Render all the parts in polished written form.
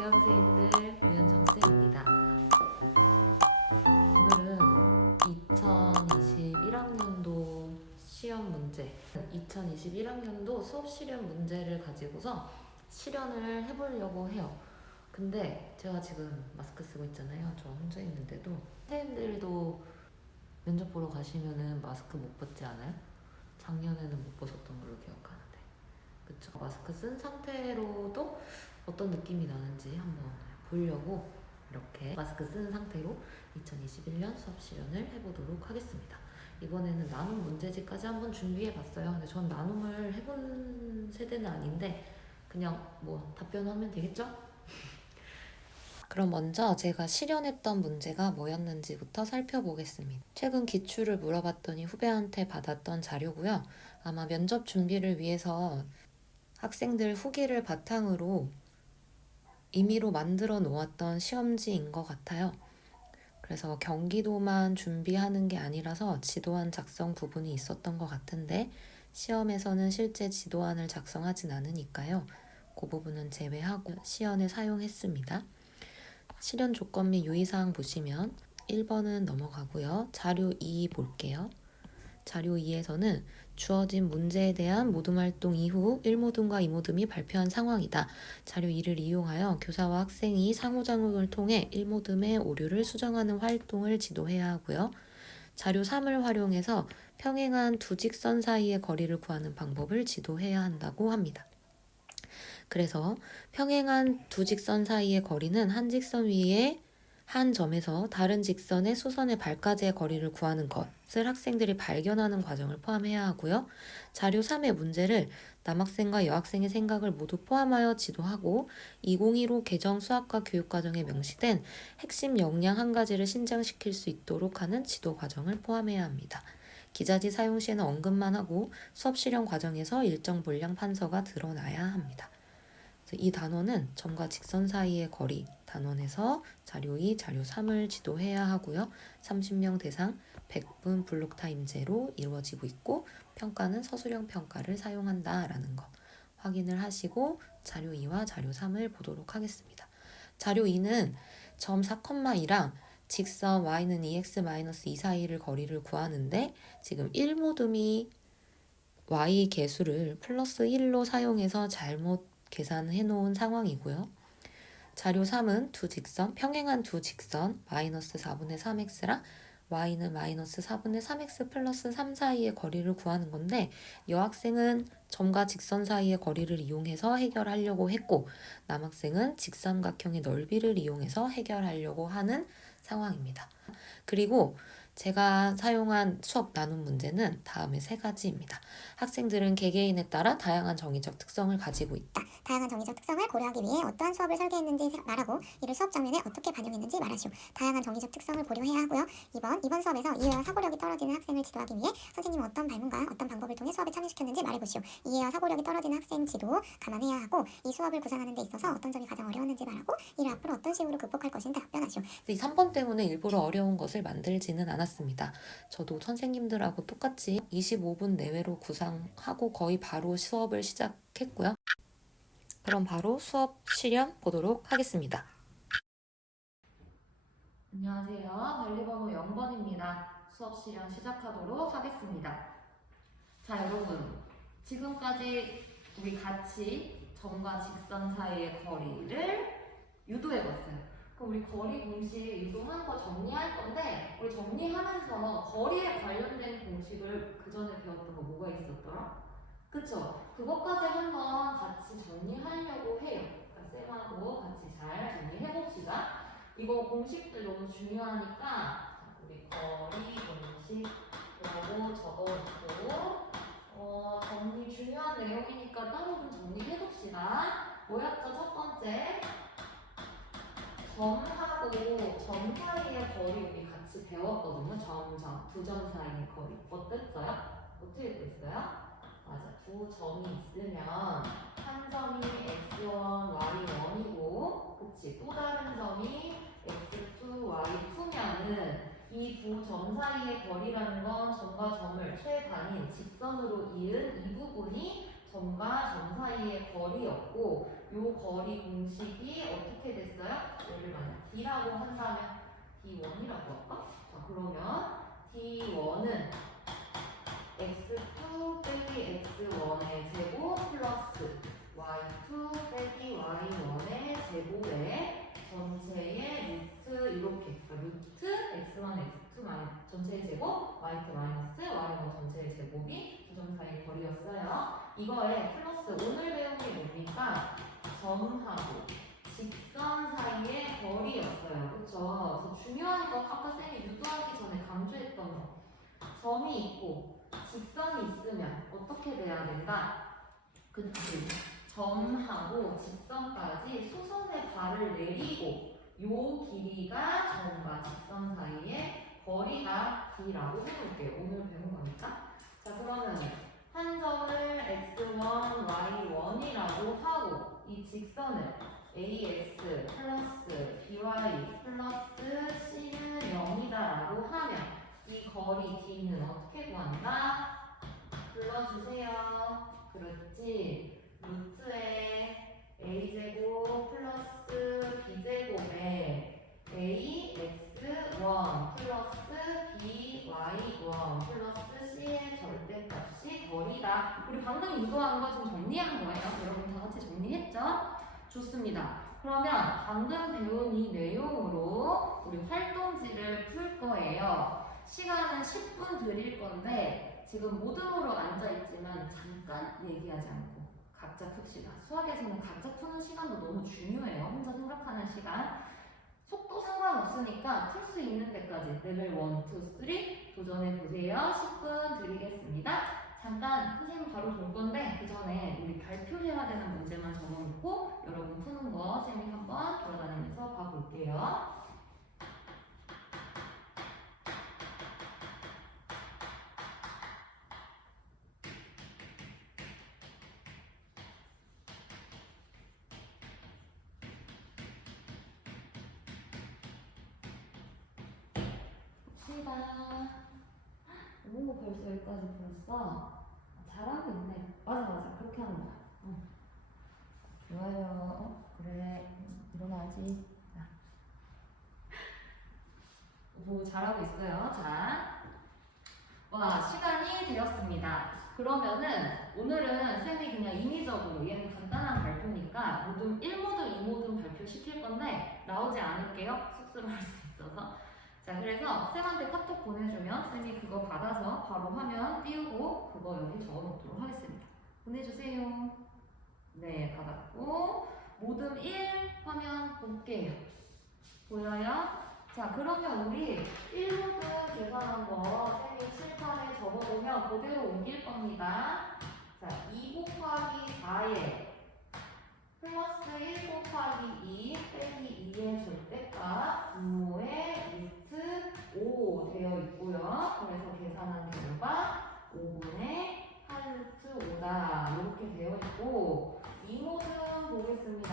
안녕하세요 선생님들, 유현정쌤입니다. 오늘은 2021학년도 시험 문제, 2021학년도 수업 실현 문제를 가지고서 실현을 해보려고 해요. 근데 제가 지금 마스크 쓰고 있잖아요. 저 혼자 있는데도 선생님들도 면접 보러 가시면은 마스크 못 벗지 않아요? 작년에는 못 벗었던 걸로 기억하는데, 그쵸? 마스크 쓴 상태로도 어떤 느낌이 나는지 한번 보려고 이렇게 마스크 쓴 상태로 2021년 수업 실현을 해보도록 하겠습니다. 이번에는 나눔 문제지까지 한번 준비해봤어요. 근데 전 나눔을 해본 세대는 아닌데 그냥 뭐 답변하면 되겠죠? 그럼 먼저 제가 실현했던 문제가 뭐였는지부터 살펴보겠습니다. 최근 기출을 물어봤더니 후배한테 받았던 자료고요. 아마 면접 준비를 위해서 학생들 후기를 바탕으로 임의로 만들어 놓았던 시험지인 것 같아요. 그래서 경기도만 준비하는 게 아니라서 지도안 작성 부분이 있었던 것 같은데 시험에서는 실제 지도안을 작성하진 않으니까요. 그 부분은 제외하고 시연에 사용했습니다. 실현 조건 및 유의사항 보시면 1번은 넘어가고요. 자료 2 볼게요. 자료 2에서는 주어진 문제에 대한 모둠 활동 이후 1모둠과 2모둠이 발표한 상황이다. 자료 2를 이용하여 교사와 학생이 상호작용을 통해 1모둠의 오류를 수정하는 활동을 지도해야 하고요. 자료 3을 활용해서 평행한 두 직선 사이의 거리를 구하는 방법을 지도해야 한다고 합니다. 그래서 평행한 두 직선 사이의 거리는 한 직선 위에 한 점에서 다른 직선의 수선의 발까지의 거리를 구하는 것을 학생들이 발견하는 과정을 포함해야 하고요. 자료 3의 문제를 남학생과 여학생의 생각을 모두 포함하여 지도하고 2015 개정 수학과 교육과정에 명시된 핵심 역량 한 가지를 신장시킬 수 있도록 하는 지도 과정을 포함해야 합니다. 기자지 사용 시에는 언급만 하고 수업 실현 과정에서 일정 분량 판서가 드러나야 합니다. 이 단원은 점과 직선 사이의 거리 단원에서 자료 2, 자료 3을 지도해야 하고요. 30명 대상 100분 블록 타임제로 이루어지고 있고 평가는 서술형 평가를 사용한다라는 거 확인을 하시고 자료 2와 자료 3을 보도록 하겠습니다. 자료 2는 점 4,2랑 직선 y는 2x-2 사이를 거리를 구하는데 지금 1모둠이 y 개수를 플러스 1로 사용해서 잘못 계산해 놓은 상황이고요. 자료 3은 두 직선, 평행한 두 직선 마이너스 4분의 3x랑 y는 마이너스 4분의 3x 플러스 3 사이의 거리를 구하는 건데 여학생은 점과 직선 사이의 거리를 이용해서 해결하려고 했고 남학생은 직삼각형의 넓이를 이용해서 해결하려고 하는 상황입니다. 그리고 제가 사용한 수업 나눔 문제는 다음의 세 가지입니다. 학생들은 개개인에 따라 다양한 정의적 특성을 가지고 있다. 다양한 정의적 특성을 고려하기 위해 어떠한 수업을 설계했는지 말하고 이를 수업 장면에 어떻게 반영했는지 말하시오. 다양한 정의적 특성을 고려해야 하고요. 이번 수업에서 이해와 사고력이 떨어지는 학생을 지도하기 위해 선생님은 어떤 발문과 어떤 방법을 통해 수업에 참여시켰는지 말해보시오. 이해와 사고력이 떨어지는 학생 지도 감안해야 하고 이 수업을 구상하는 데 있어서 어떤 점이 가장 어려웠는지 말하고 이를 앞으로 어떤 식으로 극복할 것인지 답변하시오. 이 3번 때문에 일부러 어려운 것을 만들지는 않았습니다. 저도 선생님들하고 똑같이 25분 내외로 구상하고 거의 바로 수업을 시작했고요. 그럼 바로 수업 실현 보도록 하겠습니다. 안녕하세요. 관리번호 0번입니다. 수업 실현 시작하도록 하겠습니다. 자, 여러분. 지금까지 우리 같이 점과 직선 사이의 거리를 유도해봤어요. 그럼 우리 거리 공식 유도한 거 정리할 건데 우리 정리하면서 거리에 관련된 공식을 그 전에 배웠던 거 뭐가 있었더라? 그쵸? 그것까지 한번 같이 정리하려고 해요. 그러니까 쌤하고 같이 잘 정리해봅시다. 이거 공식들 너무 중요하니까 우리 거리 공식이라고 적어놓고 정리 중요한 내용이니까 따로 좀 정리해봅시다. 뭐였죠? 첫 번째 점하고 점 사이의 거리 우리 같이 배웠거든요. 두 점 사이의 거리 어땠어요? 어떻게 됐어요? 맞아. 두 점이 있으면 한 점이 x1, y1이고 그치? 또 다른 점이 x2, y2면은 이 두 점 사이의 거리라는 건 점과 점을 최단인 직선으로 이은 이 부분이 점과 점 사이의 거리였고 요 거리 공식이 어떻게 됐어요? 예를 만약 D라고 한다면 D1이라고 할까? 자 그러면 D1은 x2 빼기 x1의 제곱 플러스 y2 빼기 y1의 제곱에 전체의 루트 이렇게 루트 x1, x2 전체의 제곱 y2 마이너스 y1 전체의 제곱이 두 점 사이의 거리였어요. 이거에 플러스 오늘 배운 게 뭡니까? 점하고 직선 사이의 거리였어요. 그쵸? 그래서 중요한 거 아까 쌤이 유도하기 전에 강조했던 거 점이 있고 직선이 있으면 어떻게 돼야 된다? 그치? 점하고 직선까지 수선의 발을 내리고 요 길이가 점과 직선 사이의 거리가 D라고 해볼게요. 오늘 배운 거니까. 자 그러면 한 점을 x1, y1이라고 하고 이 직선을 ax 플러스 by 플러스 c는 0이다라고 하면 이 거리 D는 어떻게 구한다? 불러주세요. 그렇지. 루트에 a제곱 플러스 b제곱에 ax1 플러스 by1 플러스 c의 절대값이 거리다. 우리 방금 유도한 거 좀 정리한 거예요. 여러분 다 같이 정리했죠? 좋습니다. 그러면 방금 배운 이 내용으로 우리 활동지를 풀 거예요. 시간은 10분 드릴 건데 지금 모둠으로 앉아있지만 잠깐 얘기하지 않고 각자 풉시다. 수학에서는 각자 푸는 시간도 너무 중요해요. 혼자 생각하는 시간. 속도 상관없으니까 풀 수 있는 데까지 레벨 1, 2, 3 도전해보세요. 10분 드리겠습니다. 잠깐 선생님 바로 볼 건데 그 전에 우리 발표해야 되는 문제만 적어놓고 여러분 푸는 거 쌤이 한번 돌아다니면서 봐볼게요. 오 벌써 여기까지 벌써 잘하고 있네. 맞아 그렇게 하는 거야. 좋아요. 그래 일어나지. 오 잘하고 있어요. 자, 와 시간이 되었습니다. 그러면은 오늘은 쌤이 그냥 임의적으로 얘는 간단한 발표니까 모든 1모든 2모든 발표 시킬 건데 나오지 않을게요. 쑥스러울 수 있어서. 자 그래서 쌤한테 카톡 보내주면 쌤이 그거 받아서 바로 화면 띄우고 그거 여기 적어놓도록 하겠습니다. 보내주세요. 네 받았고 모둠 1 화면 볼게요. 보여요? 자 그러면 우리 1모든 계산한 거 쌤이 칠판에 적어보면 그대로 옮길 겁니다. 자 2 곱하기 4에 플러스 1 곱하기 2 빼기 2의 절대값 분모에 루트 5 되어 있고요. 그래서 계산한 결과 5분의 8루트 5다 이렇게 되어 있고 2모듬 보겠습니다.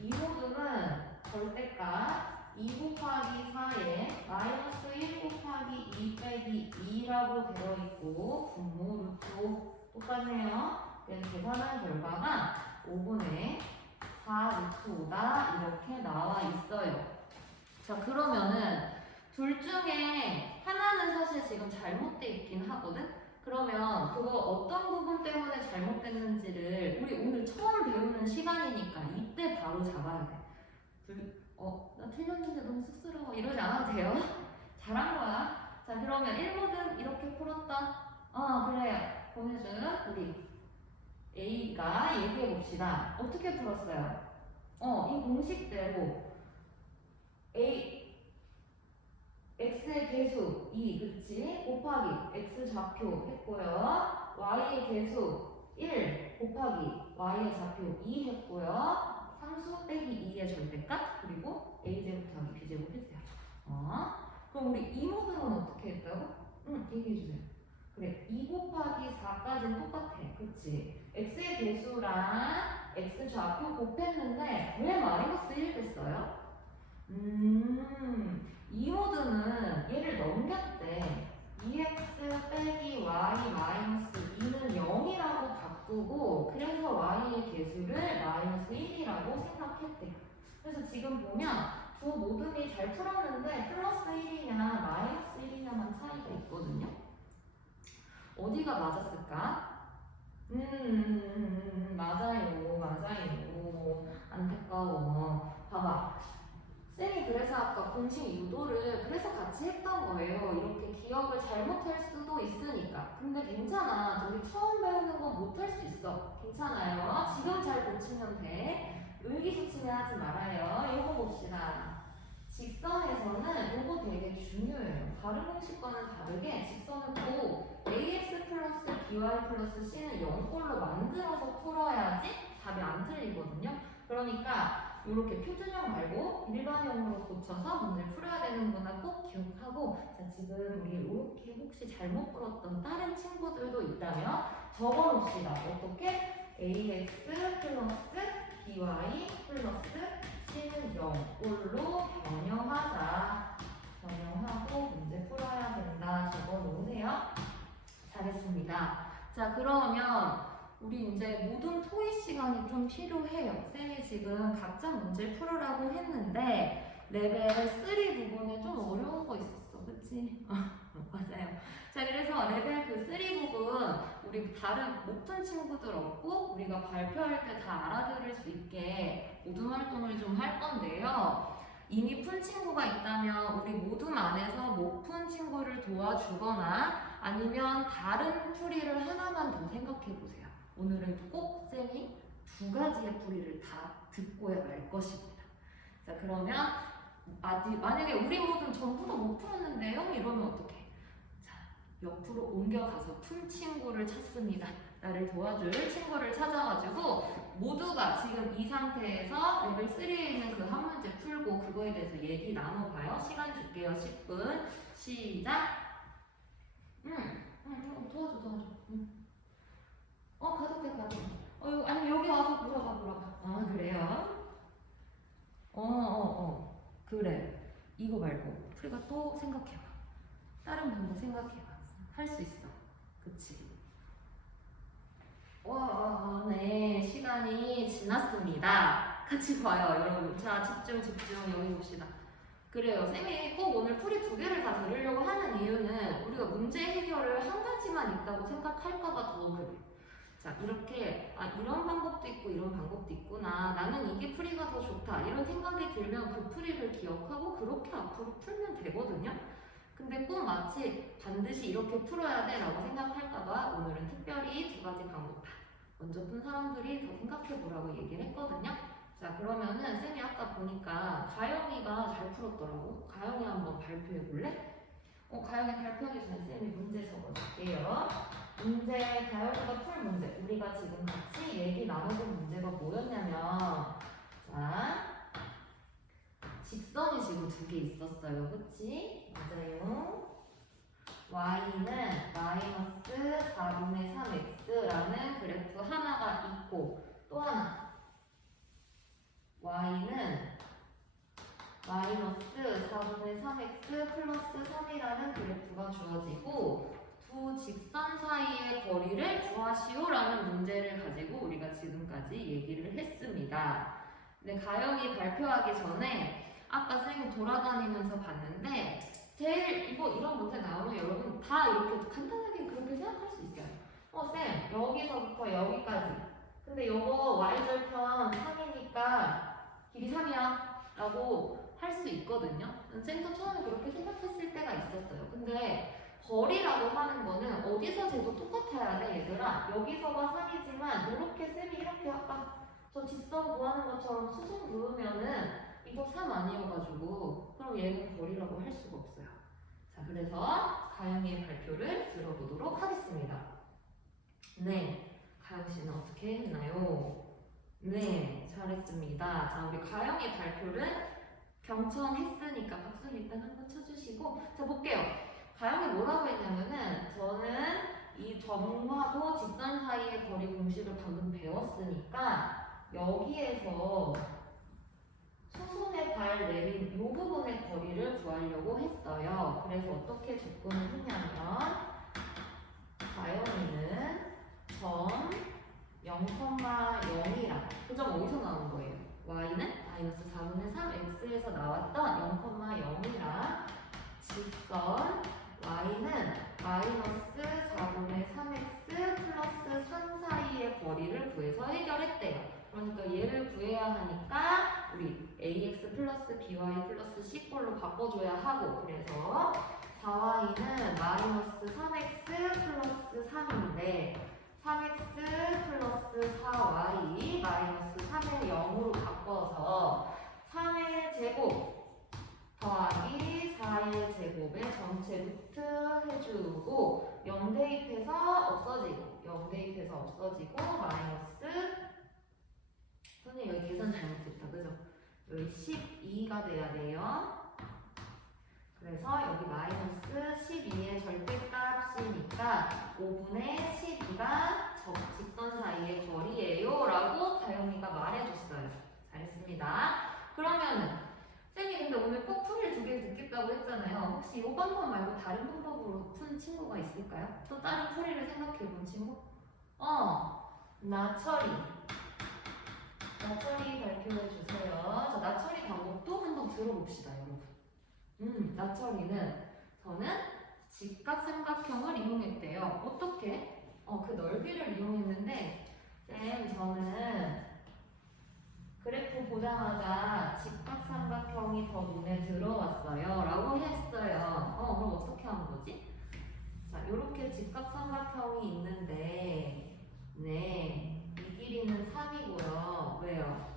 2모듬은 절대값 2 곱하기 4에 마이너스 1 곱하기 2 빼기 2라고 되어 있고 분모 루트 5 똑같네요. 그래서 계산한 결과가 5분의 4 루트 5다 이렇게 나와 있어요. 자 그러면은 둘 중에 하나는 사실 지금 잘못돼 있긴 하거든? 그러면 그거 어떤 부분 때문에 잘못됐는지를 우리 오늘 처음 배우는 시간이니까 이때 바로 잡아야 돼. 나 틀렸는데 너무 쑥스러워 이러지 않아도 돼요. 잘한 거야. 자 그러면 1모든 이렇게 풀었다. 그래요. 보내준 우리 A가 얘기해 봅시다. 어떻게 풀었어요? 이 공식대로 x의 개수 2, 그렇지? 곱하기 x 좌표 했고요. y의 개수 1 곱하기 y의 좌표 2 했고요. 상수 빼기 2의 절대값 그리고 a제곱 더하기 b제곱 했어요. 그럼 우리 이 모델은 어떻게 했다고? 얘기해 주세요. 그래, 2 곱하기 4까지는 똑같아. 그치? x의 개수랑 x 좌표 곱했는데 왜 마이너스 1 됐어요? 이 모드는 얘를 넘겼대. 2x 빼기 y 마이너스 2는 0이라고 바꾸고 그래서 y의 개수를 마이너스 1이라고 생각했대요. 그래서 지금 보면 두 모둠이 잘 풀었는데 플러스 1이냐 마이너스 1이냐만 차이가 있거든요. 어디가 맞았을까? 맞아요. 안타까워. 봐봐. 쌤이 그래서 아까 공식 유도를 그래서 같이 했던 거예요. 이렇게 기억을 잘못할 수도 있으니까. 근데 괜찮아. 우리 처음 배우는 건 못할 수 있어. 괜찮아요. 지금 잘 고치면 돼. 의기소침해하지 말아요. 이거 봅시다. 직선에서는 이거 되게 중요해요. 다른 공식과는 다르게 직선은 꼭 ax 플러스 by 플러스 c는 0꼴로 만들어서 풀어야지 답이 안 틀리거든요. 그러니까 이렇게 표준형 말고 일반형으로 고쳐서 문제 풀어야 되는구나 꼭 기억하고, 자 지금 우리 이렇게 혹시 잘못 풀었던 다른 친구들도 있다면 적어놓읍시다. 어떻게? ax 플러스 by 플러스 c는 0꼴로 변형하고 문제 풀어야 된다. 적어놓으세요. 잘했습니다. 자 그러면 우리 이제 모든 토의 시간이 좀 필요해요. 쌤이 지금 각자 문제 풀으라고 했는데 레벨 3 부분에 좀 어려운 거 있었어. 그치? 맞아요. 자 그래서 레벨 그 3 부분 우리 다른 못 푼 친구들 없고 우리가 발표할 때 다 알아들을 수 있게 모둠 활동을 좀 할 건데요. 이미 푼 친구가 있다면 우리 모둠 안에서 못 푼 친구를 도와주거나 아니면 다른 풀이를 하나만 더 생각해 보세요. 오늘은 꼭 쌤이 두 가지의 풀이를 다 듣고야 말 것입니다. 자 그러면 만약에 우리 모둠 전부 다 못 풀었는데요? 이러면 어떡해? 자 옆으로 옮겨가서 푼 친구를 찾습니다. 나를 도와줄 친구를 찾아가지고 모두가 지금 이 상태에서 레벨 3에 있는 그 한 문제 풀고 그거에 대해서 얘기 나눠봐요. 시간 줄게요. 10분. 시작. 도와줘. 가도 돼. 아니 여기 와서 물어봐. 아 그래요? 그래. 이거 말고 우리가 또 생각해봐. 다른 방법 생각해봐. 할 수 있어. 그치? 네. 시간이 지났습니다. 같이 봐요, 여러분. 자, 집중. 여기 봅시다. 그래요. 쌤이 꼭 오늘 풀이 두 개를 다 들으려고 하는 이유는 우리가 문제 해결을 한 가지만 있다고 생각할까봐 더 그래. 자, 이렇게 이런 방법도 있고 이런 방법도 있구나. 나는 이게 풀이가 더 좋다. 이런 생각이 들면 그 풀이를 기억하고 그렇게 앞으로 풀면 되거든요. 근데 꼭 마치 반드시 이렇게 풀어야 돼 라고 생각할까봐 오늘은 특별히 두 가지 방법 다 먼저 푼 사람들이 더 생각해보라고 얘기를 했거든요. 자 그러면은 쌤이 아까 보니까 가영이가 잘 풀었더라고. 가영이 한번 발표해볼래? 가영이 발표하기 전에 쌤이 문제 적어줄게요. 문제, 가영이가 풀 문제. 우리가 지금 같이 얘기 나눠본 문제가 뭐였냐면, 자, 직선이 지금 두 개 있었어요. 그치? 맞아요. y는 마이너스 4분의 3x라는 그래프 하나가 있고, 또 하나. y는 마이너스 4분의 3x 플러스 3이라는 그래프가 주어지고 두 직선 사이의 거리를 구하시오라는 문제를 가지고 우리가 지금까지 얘기를 했습니다. 근데 가영이 발표하기 전에 아까 쌤이 돌아다니면서 봤는데 제일 이런 문제 나오면 여러분 다 이렇게 간단하게 그렇게 생각할 수 있어요. 쌤 여기서부터 여기까지 근데 요거 y절편 3이니까 길이 3이야 라고 할 수 있거든요. 쌤도 처음에 그렇게 생각했을 때가 있었어요. 근데 거리라고 하는 거는 어디서 재도 똑같아야 돼 얘들아. 여기서가 3이지만 이렇게 쌤이 이렇게 아까 저 직선 구하는 것처럼 수성 그으면은 이거 3 아니어가지고 그럼 얘는 거리라고 할 수가 없어요. 자 그래서 가영이의 발표를 들어보도록 하겠습니다. 네, 가영씨는 어떻게 했나요? 네, 잘했습니다. 자, 우리 가영이 발표를 경청했으니까 박수를 일단 한번 쳐주시고, 자, 볼게요. 가영이 뭐라고 했냐면은, 저는 이 점하고 직선 사이의 거리 공식을 방금 배웠으니까, 여기에서 수선의 발 내린 이 부분의 거리를 구하려고 했어요. 그래서 어떻게 접근을 했냐면 다영이는 점 0,0이랑 그 점 어디서 나온 거예요? y는 마이너스 4분의 3 x에서 나왔던 0,0이랑 직선 y는 마이너스 4분의 3x 플러스 3 사이의 거리를 구해서 해결했대요. 그러니까 얘를 구해야 하니까 우리 ax 플러스 by 플러스 c꼴로 바꿔줘야 하고, 그래서 4y는 마이너스 3x 플러스 3인데 3x 플러스 4y 마이너스 3을 0으로 바꿔서 3의 제곱 더하기 4의 제곱에 전체 루트 해주고 0 대입해서 없어지고 0 대입해서 없어지고 마이너스, 선생님 여기 계산 잘못했다 그죠? 여기 12가 돼야 돼요. 그래서 여기 마이너스 12의 절대값이니까 5분의 12가 직선 사이의 거리예요 라고 다영이가 말해줬어요. 잘했습니다. 그러면은 쌤이 근데 오늘 꼭 풀이를 2개 듣겠다고 했잖아요. 혹시 이 방법 말고 다른 방법으로 푼 친구가 있을까요? 또 다른 풀이를 생각해본 친구? 나철이 발표해주세요. 자, 나철이 방법도 한번 들어봅시다 여러분. 나철이는 저는 직각삼각형을 이용했대요. 어떻게? 그 넓이를 이용했는데 쌤 저는 그래프 보자마자 직각삼각형이 더 눈에 들어왔어요 라고 했어요. 그럼 어떻게 하는 거지? 자, 이렇게 직각삼각형이 있는데 네, 이 길이는 3이고요. 왜요?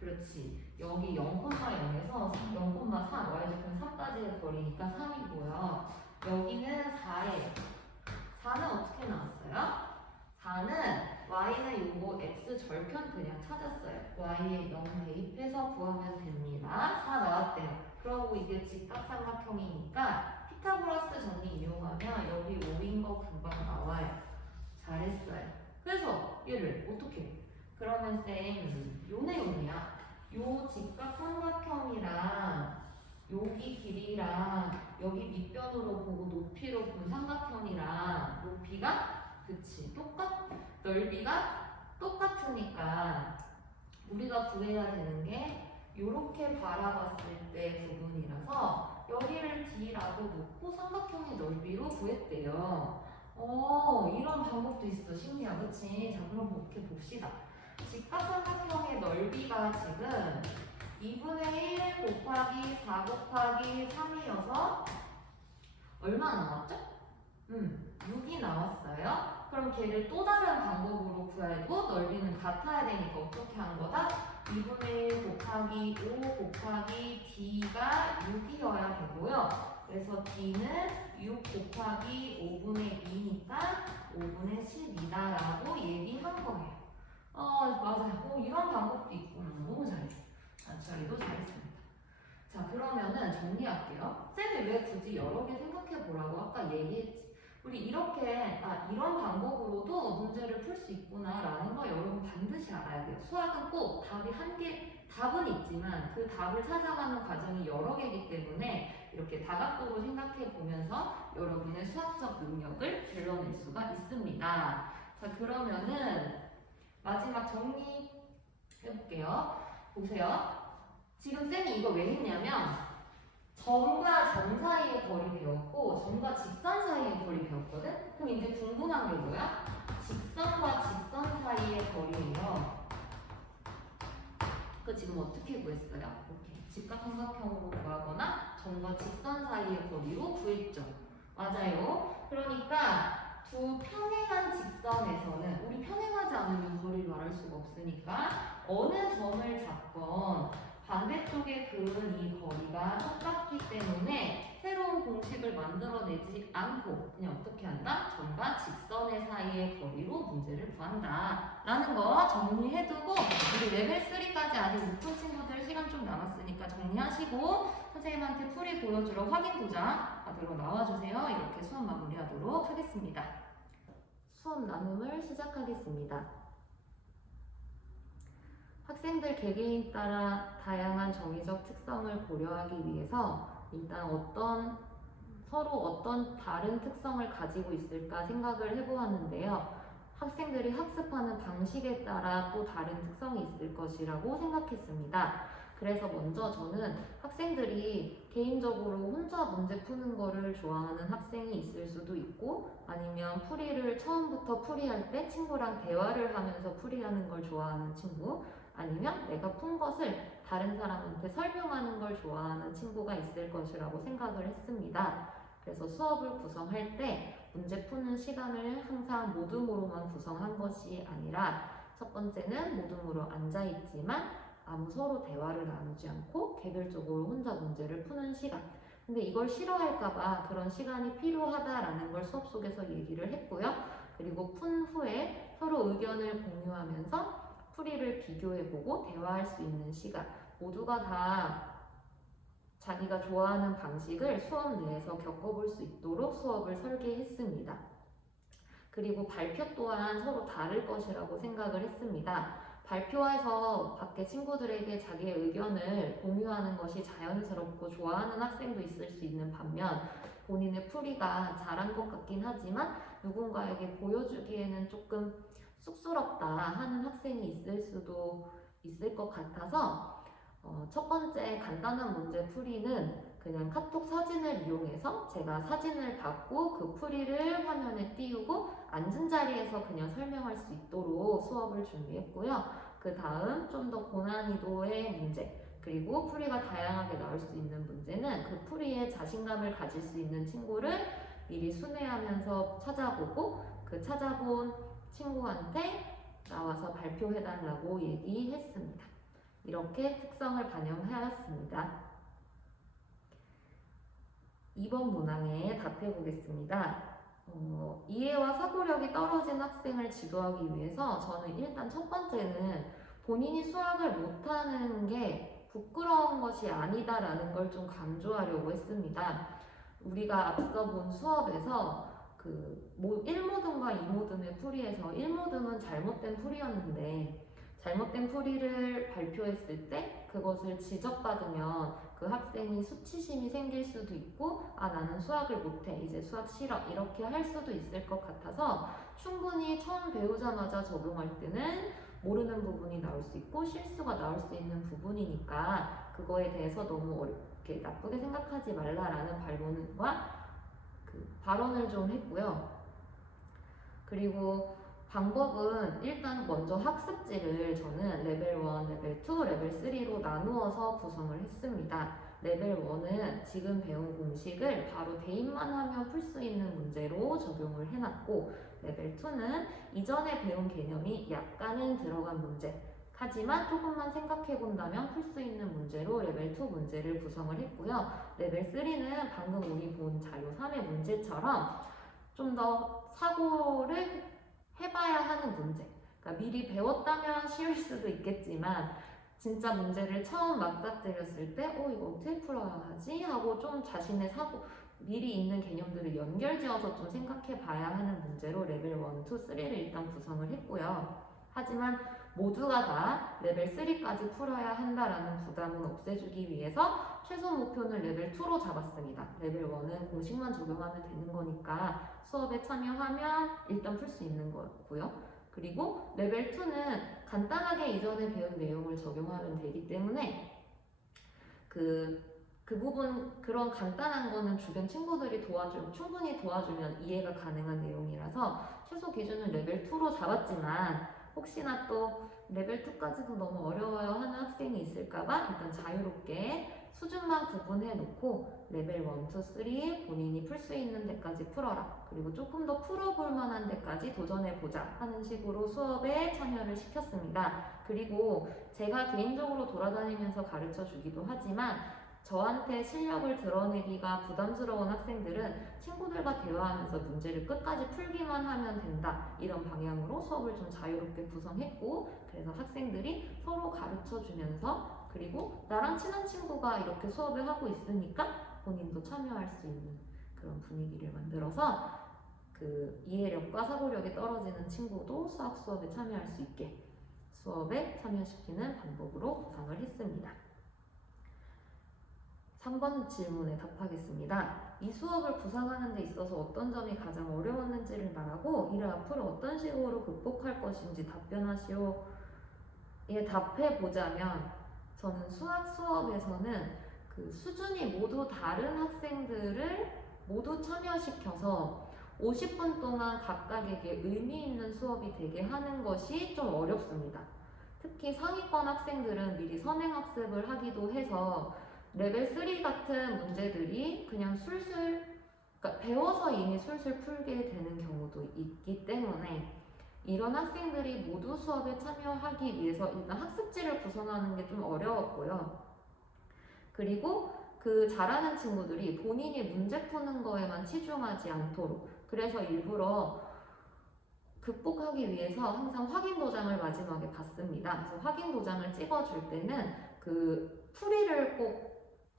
그렇지. 여기 0,0에서 0,3 y제곱 3까지의 거리니까 3이고요. 여기는 4예요. 4는 어떻게 나왔어요? 4는 y는 요거 x 절편 그냥 찾았어요. y에 0 대입해서 구하면 됩니다. 4 나왔대요. 그러고 이게 직각삼각형이니까 피타고라스 정리 이용하면 여기 5인 거 금방 나와요. 잘했어요. 그래서 얘를 어떻게 해? 그러면 쌤 요 내용이야. 요 직각삼각형이랑 여기 길이랑 여기 밑변으로 보고 높이로 본 삼각형이랑 높이가 그치 넓이가 똑같으니까 우리가 구해야 되는 게 요렇게 바라봤을 때 부분이라서 여기를 D라고 놓고 삼각형의 넓이로 구했대요. 이런 방법도 있어. 신기하 그치? 자, 그럼 이렇게 봅시다. 직각삼각형의 넓이가 지금 2분의 1 곱하기 4 곱하기 3이어서 얼마 나왔죠? 6이 나왔어요. 그럼 걔를 또 다른 방법으로 구해도 넓이는 같아야 되니까 어떻게 하는 거다? 2분의 1 곱하기 5 곱하기 D가 6이어야 되고요. 그래서 D는 6 곱하기 5분의 2니까 5분의 10이다라고 얘기한 거예요. 맞아요. 이런 방법도 있구나. 너무 잘했어. 저희도 잘했습니다. 자, 그러면은 정리할게요. 쌤이 왜 굳이 여러 개 생각해 보라고 아까 얘기했지. 우리 이렇게 이런 방법으로도 문제를 풀 수 있구나라는 거 여러분 반드시 알아야 돼요. 수학은 꼭 답이 한 개, 답은 있지만 그 답을 찾아가는 과정이 여러 개이기 때문에 이렇게 다각도로 생각해 보면서 여러분의 수학적 능력을 길러낼 수가 있습니다. 자, 그러면은 마지막 정리해 볼게요. 보세요. 지금 쌤이 이거 왜 했냐면 점과 점 사이의 거리 배웠고 점과 직선 사이의 거리 배웠거든? 그럼 이제 궁금한 게 뭐야? 직선과 직선 사이의 거리예요. 그 지금 어떻게 구했어요? 이렇게 직각삼각형으로 구하거나 점과 직선 사이의 거리로 구했죠. 맞아요. 그러니까 두 평행한 직선에서는 우리 평행하지 않으면 거리를 말할 수가 없으니까 어느 점을 잡건 반대쪽에 그은 이 거리가 똑같기 때문에 새로운 공식을 만들어내지 않고 그냥 어떻게 한다? 점과 직선의 사이의 거리로 문제를 구한다 라는 거 정리해두고 우리 레벨 3까지 아직 못 푼 친구들 시간 좀 남았으니까 정리하시고 선생님한테 풀이 보여주러 확인 도장 받으러 나와주세요. 이렇게 수업 마무리하도록 하겠습니다. 수업 나눔을 시작하겠습니다. 학생 학생들 개개인 따라 다양한 정의적 특성을 고려하기 위해서 일단 서로 어떤 다른 특성을 가지고 있을까 생각을 해보았는데요. 학생들이 학습하는 방식에 따라 또 다른 특성이 있을 것이라고 생각했습니다. 그래서 먼저 저는 학생들이 개인적으로 혼자 문제 푸는 거를 좋아하는 학생이 있을 수도 있고, 아니면 풀이를 처음부터 풀이할 때 친구랑 대화를 하면서 풀이하는 걸 좋아하는 친구, 아니면 내가 푼 것을 다른 사람한테 설명하는 걸 좋아하는 친구가 있을 것이라고 생각을 했습니다. 그래서 수업을 구성할 때 문제 푸는 시간을 항상 모둠으로만 구성한 것이 아니라, 첫 번째는 모둠으로 앉아있지만 아무 서로 대화를 나누지 않고 개별적으로 혼자 문제를 푸는 시간. 근데 이걸 싫어할까봐 그런 시간이 필요하다라는 걸 수업 속에서 얘기를 했고요. 그리고 푼 후에 서로 의견을 공유하면서 풀이를 비교해보고 대화할 수 있는 시간. 모두가 다 자기가 좋아하는 방식을 수업 내에서 겪어볼 수 있도록 수업을 설계했습니다. 그리고 발표 또한 서로 다를 것이라고 생각을 했습니다. 발표해서 밖에 친구들에게 자기의 의견을 공유하는 것이 자연스럽고 좋아하는 학생도 있을 수 있는 반면, 본인의 풀이가 잘한 것 같긴 하지만 누군가에게 보여주기에는 조금 쑥스럽다 하는 학생이 있을 수도 있을 것 같아서, 첫 번째 간단한 문제 풀이는 그냥 카톡 사진을 이용해서 제가 사진을 받고 그 풀이를 화면에 띄우고 앉은 자리에서 그냥 설명할 수 있도록 수업을 준비했고요. 그 다음 좀 더 고난이도의 문제, 그리고 풀이가 다양하게 나올 수 있는 문제는 그 풀이에 자신감을 가질 수 있는 친구를 미리 순회하면서 찾아보고, 그 찾아본 친구한테 나와서 발표해달라고 얘기했습니다. 이렇게 특성을 반영하였습니다. 2번 문항에 답해 보겠습니다. 이해와 사고력이 떨어진 학생을 지도하기 위해서 저는 일단 첫 번째는 본인이 수학을 못하는 게 부끄러운 것이 아니다라는 걸 좀 강조하려고 했습니다. 우리가 앞서 본 수업에서 1모듬과 2모듬의 풀이에서 1모듬은 잘못된 풀이였는데, 잘못된 풀이를 발표했을 때 그것을 지적받으면 그 학생이 수치심이 생길 수도 있고, 아 나는 수학을 못해, 이제 수학 싫어, 이렇게 할 수도 있을 것 같아서 충분히 처음 배우자마자 적용할 때는 모르는 부분이 나올 수 있고 실수가 나올 수 있는 부분이니까 그거에 대해서 너무 어렵게 나쁘게 생각하지 말라라는 발언을 좀 했고요. 그리고 방법은 일단 먼저 학습지를 저는 레벨 1, 레벨 2, 레벨 3로 나누어서 구성을 했습니다. 레벨 1은 지금 배운 공식을 바로 대입만 하면 풀 수 있는 문제로 적용을 해놨고, 레벨 2는 이전에 배운 개념이 약간은 들어간 문제, 하지만 조금만 생각해 본다면 풀 수 있는 문제로 레벨 2 문제를 구성을 했고요. 레벨 3는 방금 우리 본 자료 3의 문제처럼 좀 더 사고를 해봐야 하는 문제. 그러니까 미리 배웠다면 쉬울 수도 있겠지만 진짜 문제를 처음 맞닥뜨렸을 때 이거 어떻게 풀어야 하지? 하고 좀 자신의 미리 있는 개념들을 연결지어서 좀 생각해 봐야 하는 문제로 레벨 1, 2, 3를 일단 구성을 했고요. 하지만 모두가 다 레벨 3까지 풀어야 한다라는 부담은 없애주기 위해서 최소 목표는 레벨 2로 잡았습니다. 레벨 1은 공식만 적용하면 되는 거니까 수업에 참여하면 일단 풀 수 있는 거고요. 그리고 레벨 2는 간단하게 이전에 배운 내용을 적용하면 되기 때문에 그 부분, 그런 간단한 거는 주변 친구들이 충분히 도와주면 이해가 가능한 내용이라서 최소 기준은 레벨 2로 잡았지만, 혹시나 또 레벨 2까지도 너무 어려워요 하는 학생이 있을까봐 일단 자유롭게 수준만 구분해 놓고 레벨 1, 2, 3 본인이 풀 수 있는 데까지 풀어라, 그리고 조금 더 풀어볼 만한 데까지 도전해 보자 하는 식으로 수업에 참여를 시켰습니다. 그리고 제가 개인적으로 돌아다니면서 가르쳐 주기도 하지만 저한테 실력을 드러내기가 부담스러운 학생들은 친구들과 대화하면서 문제를 끝까지 풀기만 하면 된다, 이런 방향으로 수업을 좀 자유롭게 구성했고, 그래서 학생들이 서로 가르쳐 주면서, 그리고 나랑 친한 친구가 이렇게 수업을 하고 있으니까 본인도 참여할 수 있는 그런 분위기를 만들어서 이해력과 사고력이 떨어지는 친구도 수학 수업에 참여할 수 있게 수업에 참여시키는 방법으로 구상을 했습니다. 3번 질문에 답하겠습니다. 이 수업을 구상하는 데 있어서 어떤 점이 가장 어려웠는지를 말하고 이를 앞으로 어떤 식으로 극복할 것인지 답변하시오. 예, 답해보자면 저는 수학 수업에서는 그 수준이 모두 다른 학생들을 모두 참여시켜서 50분 동안 각각에게 의미 있는 수업이 되게 하는 것이 좀 어렵습니다. 특히 상위권 학생들은 미리 선행학습을 하기도 해서 레벨 3 같은 문제들이 그냥 술술, 그러니까 배워서 이미 술술 풀게 되는 경우도 있기 때문에 이런 학생들이 모두 수업에 참여하기 위해서 일단 학습지를 구성하는 게 좀 어려웠고요. 그리고 그 잘하는 친구들이 본인이 문제 푸는 거에만 치중하지 않도록, 그래서 일부러 극복하기 위해서 항상 확인 도장을 마지막에 받습니다. 그래서 확인 도장을 찍어줄 때는 그 풀이를 꼭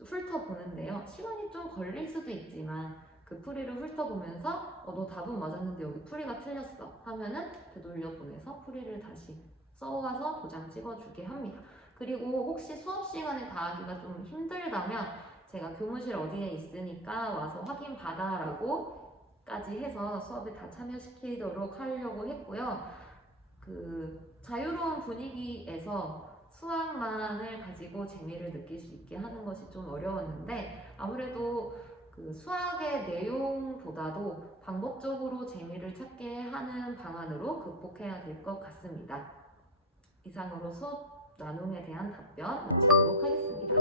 훑어보는데요. 시간이 좀 걸릴 수도 있지만 그 풀이를 훑어보면서 너 답은 맞았는데 여기 풀이가 틀렸어 하면은 되돌려보내서 풀이를 다시 써와서 도장 찍어주게 합니다. 그리고 혹시 수업 시간에 다 하기가 좀 힘들다면 제가 교무실 어디에 있으니까 와서 확인 받아 라고 까지 해서 수업에 다 참여시키도록 하려고 했고요. 그 자유로운 분위기에서 수학만을 가지고 재미를 느낄 수 있게 하는 것이 좀 어려웠는데 아무래도 그 수학의 내용보다도 방법적으로 재미를 찾게 하는 방안으로 극복해야 될 것 같습니다. 이상으로 수업 나눔에 대한 답변 마치도록 하겠습니다.